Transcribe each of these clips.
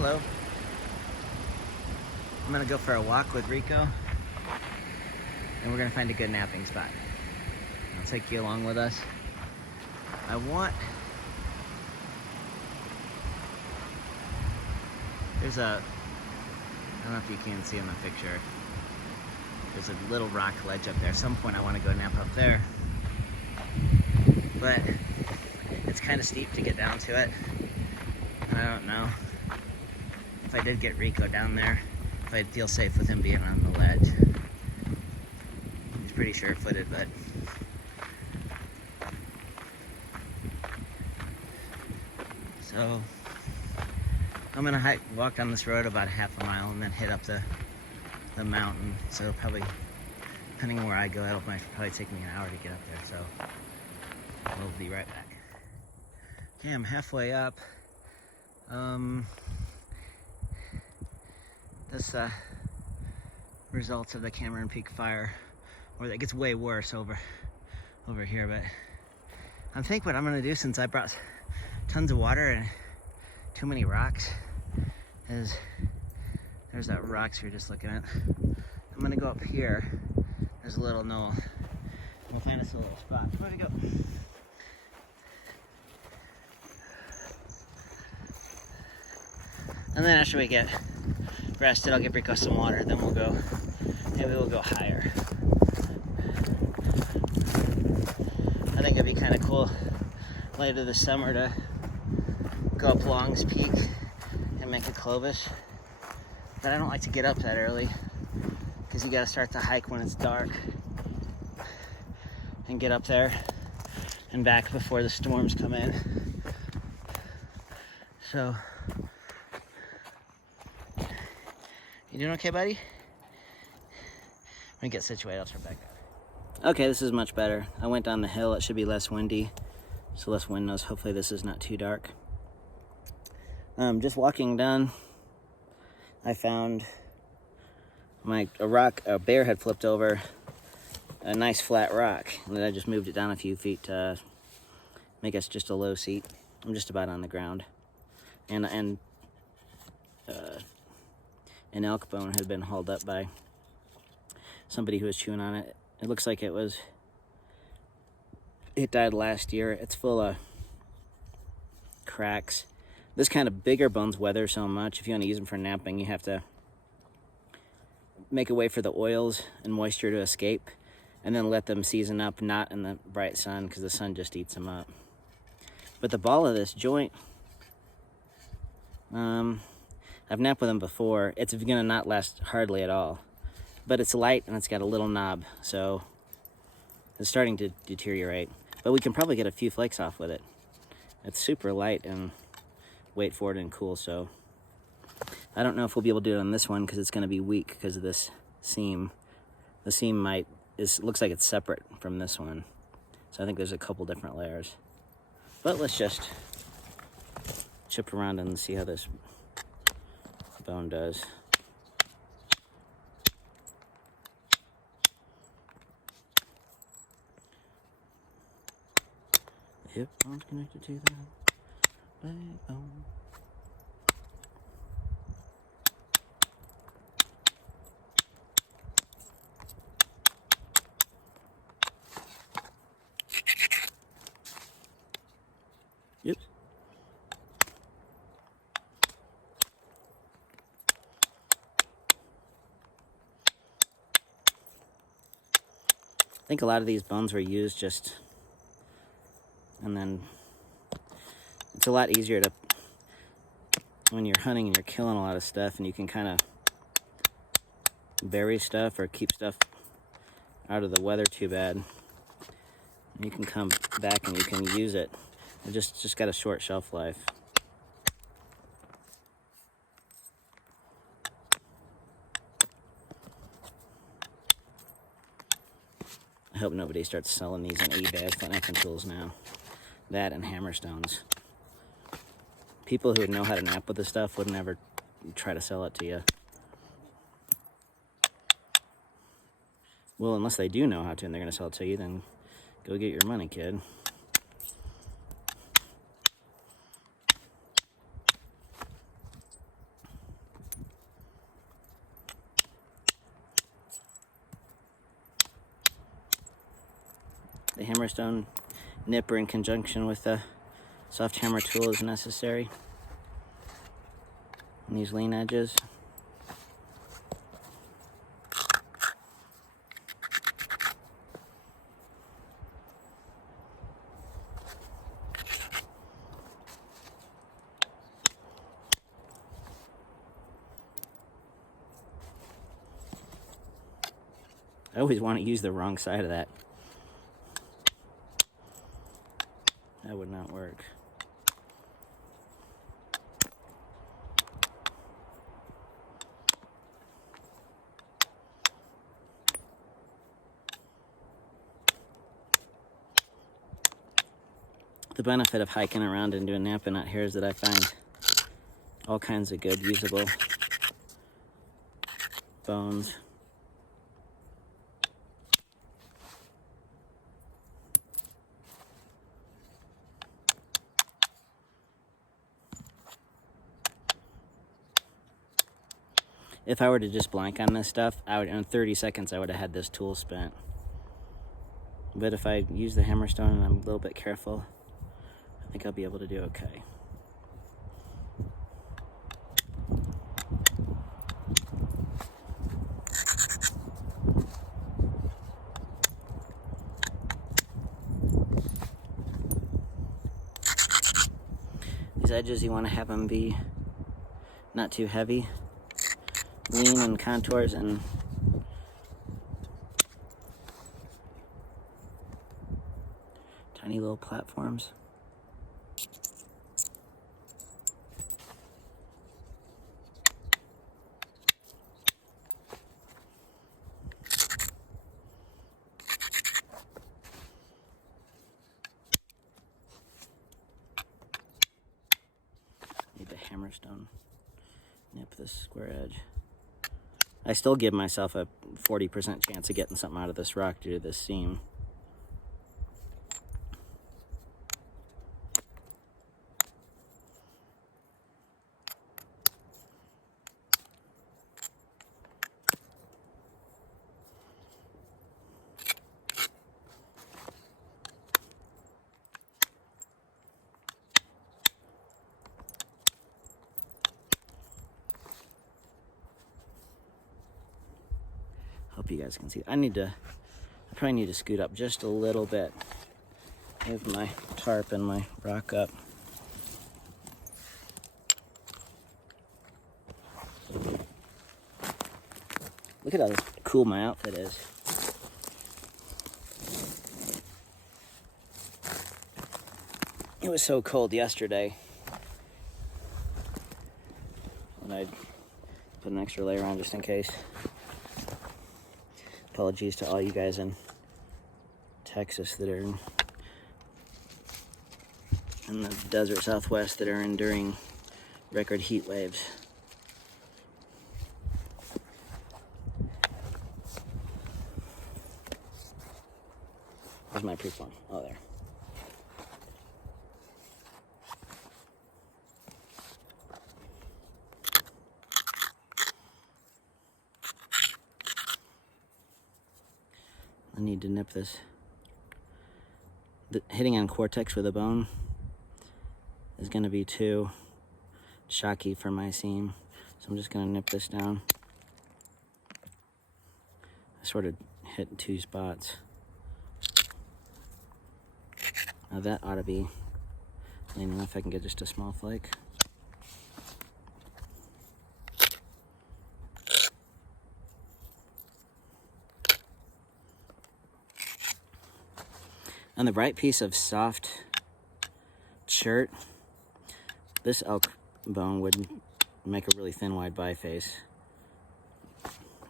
Hello. I'm gonna go for a walk with Rico, and we're gonna find a good napping spot. I'll take you along with us. There's I don't know if you can see in the picture, there's a little rock ledge up there. At some point I want to go nap up there, but it's kind of steep to get down to it. I don't know if I did get Rico down there, if I'd feel safe with him being on the ledge. He's pretty sure-footed, but so I'm gonna walk down this road about half a mile and then hit up the mountain. So probably, depending on where I go, it'll probably take me an hour to get up there. So we'll be right back. Okay, I'm halfway up. This results of the Cameron Peak fire, or it gets way worse over here. But I think what I'm gonna do, since I brought tons of water and too many rocks, is there's that rocks you're just looking at. I'm gonna go up here. There's a little knoll. We'll find us a little spot. Where'd it go? And then after we get rested, I'll give Rico some water, then maybe we'll go higher. I think it'd be kind of cool later this summer to go up Long's Peak and make a Clovis. But I don't like to get up that early, because you gotta start the hike when it's dark and get up there and back before the storms come in. So, you doing okay, buddy? Let me get situated, I'll turn back up. Okay, this is much better. I went down the hill, it should be less windy, so less wind noise. Hopefully this is not too dark. Just walking down, I found a bear had flipped over a nice flat rock, and then I just moved it down a few feet to make us just a low seat. I'm just about on the ground. And an elk bone had been hauled up by somebody who was chewing on it. It looks like it died last year. It's full of cracks. This kind of bigger bones weather so much. If you want to use them for napping, you have to make a way for the oils and moisture to escape, and then let them season up, not in the bright sun, because the sun just eats them up. But the ball of this joint, I've napped with them before. It's gonna not last hardly at all, but it's light and it's got a little knob, so it's starting to deteriorate. But we can probably get a few flakes off with it. It's super light and weight forward and cool, so I don't know if we'll be able to do it on this one because it's gonna be weak because of this seam. The seam looks like it's separate from this one, so I think there's a couple different layers. But let's just chip around and see how this bone does. The hip bone's connected to the leg bone. Yep. I think a lot of these bones were used and then it's a lot easier when you're hunting and you're killing a lot of stuff, and you can kind of bury stuff or keep stuff out of the weather too bad. You can come back and you can use it. It just got a short shelf life. I hope nobody starts selling these on eBay as napping tools now. That and hammerstones. People who know how to nap with this stuff would never try to sell it to you. Well, unless they do know how to and they're going to sell it to you, then go get your money, kid. hammerstone nipper in conjunction with a soft hammer tool is necessary. And these lean edges. I always want to use the wrong side of that. That would not work. The benefit of hiking around and doing napping out here is that I find all kinds of good usable bones. If I were to just blank on this stuff, in 30 seconds I would have had this tool spent. But if I use the hammerstone and I'm a little bit careful, I think I'll be able to do okay. These edges, you want to have them be not too heavy, lean and contours and tiny little platforms. Need the hammerstone nip this square edge. I still give myself a 40% chance of getting something out of this rock due to this seam. Hope you guys can see. I probably need to scoot up just a little bit. Move my tarp and my rock up. Look at how cool my outfit is. It was so cold yesterday. And I put an extra layer on just in case. Apologies to all you guys in Texas that are in the desert Southwest that are enduring record heat waves. Where's my preform? Oh, there. I need to nip this. Hitting on cortex with a bone is going to be too shocky for my seam. So I'm just going to nip this down. I sort of hit in two spots. Now that ought to be lean enough. I can get just a small flake. On the right piece of soft shirt, this elk bone would make a really thin wide biface,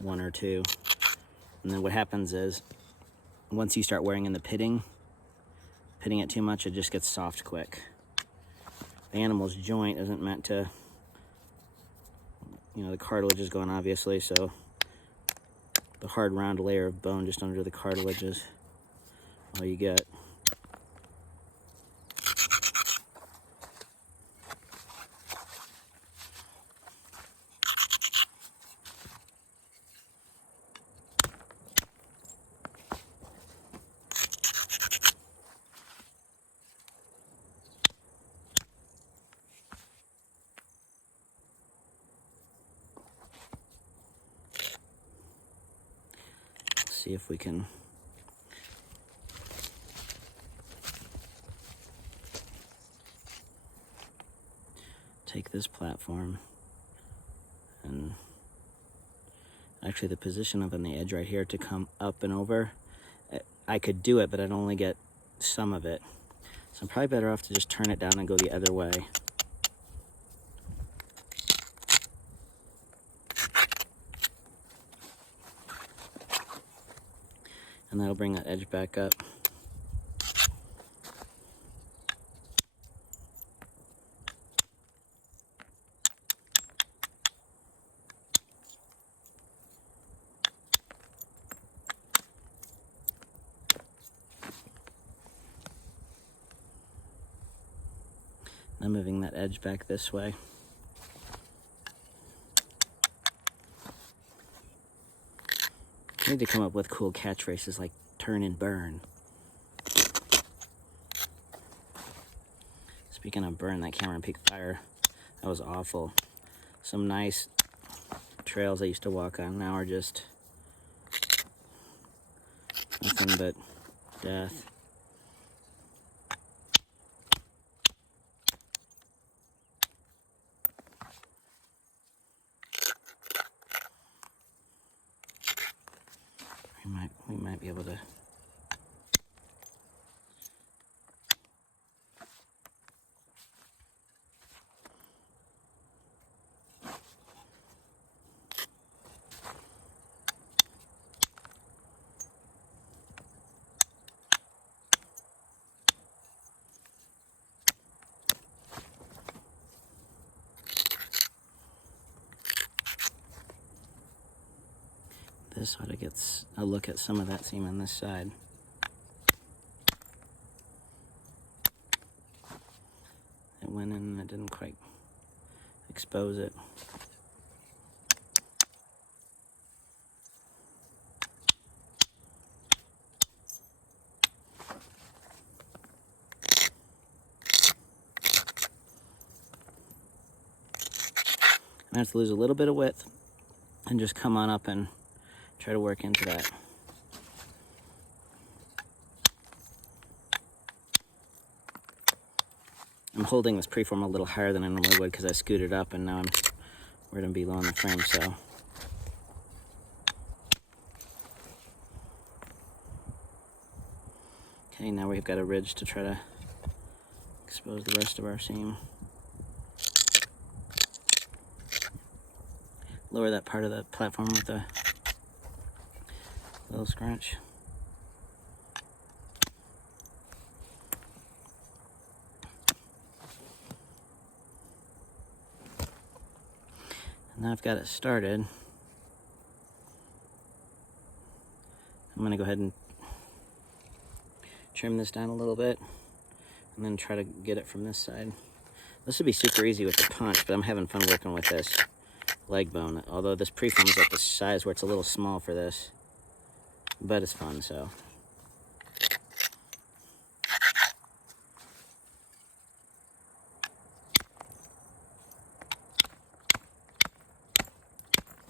one or two. And then what happens is, once you start wearing in the pitting it too much, it just gets soft quick. The animal's joint isn't meant to, the cartilage is gone obviously, so the hard round layer of bone just under the cartilage is all you get. see if we can take this platform and actually the position of on the edge right here to come up and over. I could do it, but I'd only get some of it. So I'm probably better off to just turn it down and go the other way. And that'll bring that edge back up. I'm moving that edge back this way. I need to come up with cool catchphrases like turn and burn. Speaking of burn, that Cameron Peak fire, that was awful. Some nice trails I used to walk on now are just nothing but death. We might be able to. This ought to get a look at some of that seam on this side. It went in and it didn't quite expose it. I have to lose a little bit of width and just come on up and try to work into that. I'm holding this preform a little higher than I normally would because I scooted up and now we're going to be low on the frame, so. Okay, now we've got a ridge to try to expose the rest of our seam. Lower that part of the platform with a little scrunch. And now I've got it started. I'm going to go ahead and trim this down a little bit and then try to get it from this side. This would be super easy with the punch, but I'm having fun working with this leg bone, although this preform is at the size where it's a little small for this, but it's fun, so.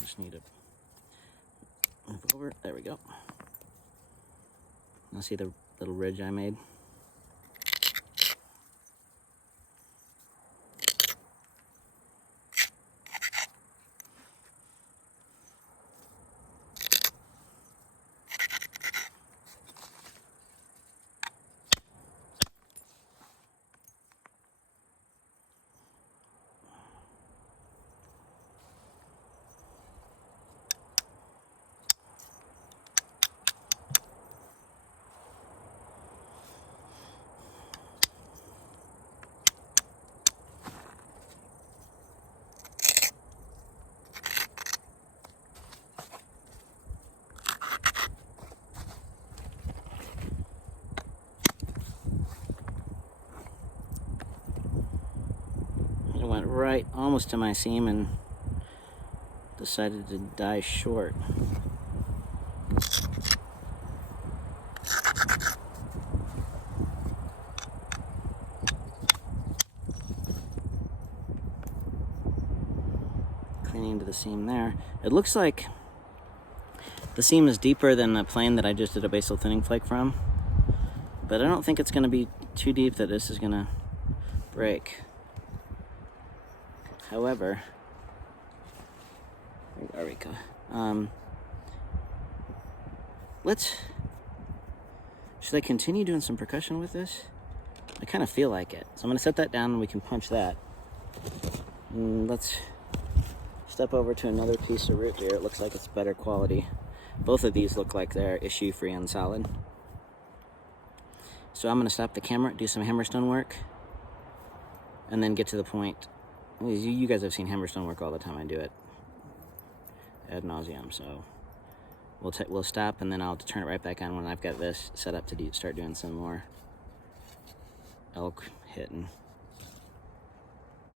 Just need to move over, there we go. Now see the little ridge I made? Went right almost to my seam and decided to die short. Cleaning into the seam there. It looks like The seam is deeper than the plane that I just did a basal thinning flake from, but I don't think it's going to be too deep that this is going to break. However, there we go. Should I continue doing some percussion with this? I kind of feel like it. So I'm going to set that down and we can punch that. And let's step over to another piece of root here. It looks like it's better quality. Both of these look like they're issue-free and solid. So I'm going to stop the camera, do some hammerstone work, and then get to the point. You guys have seen hammerstone work all the time. I do it ad nauseum. So we'll stop, and then I'll turn it right back on when I've got this set up to start doing some more elk hitting.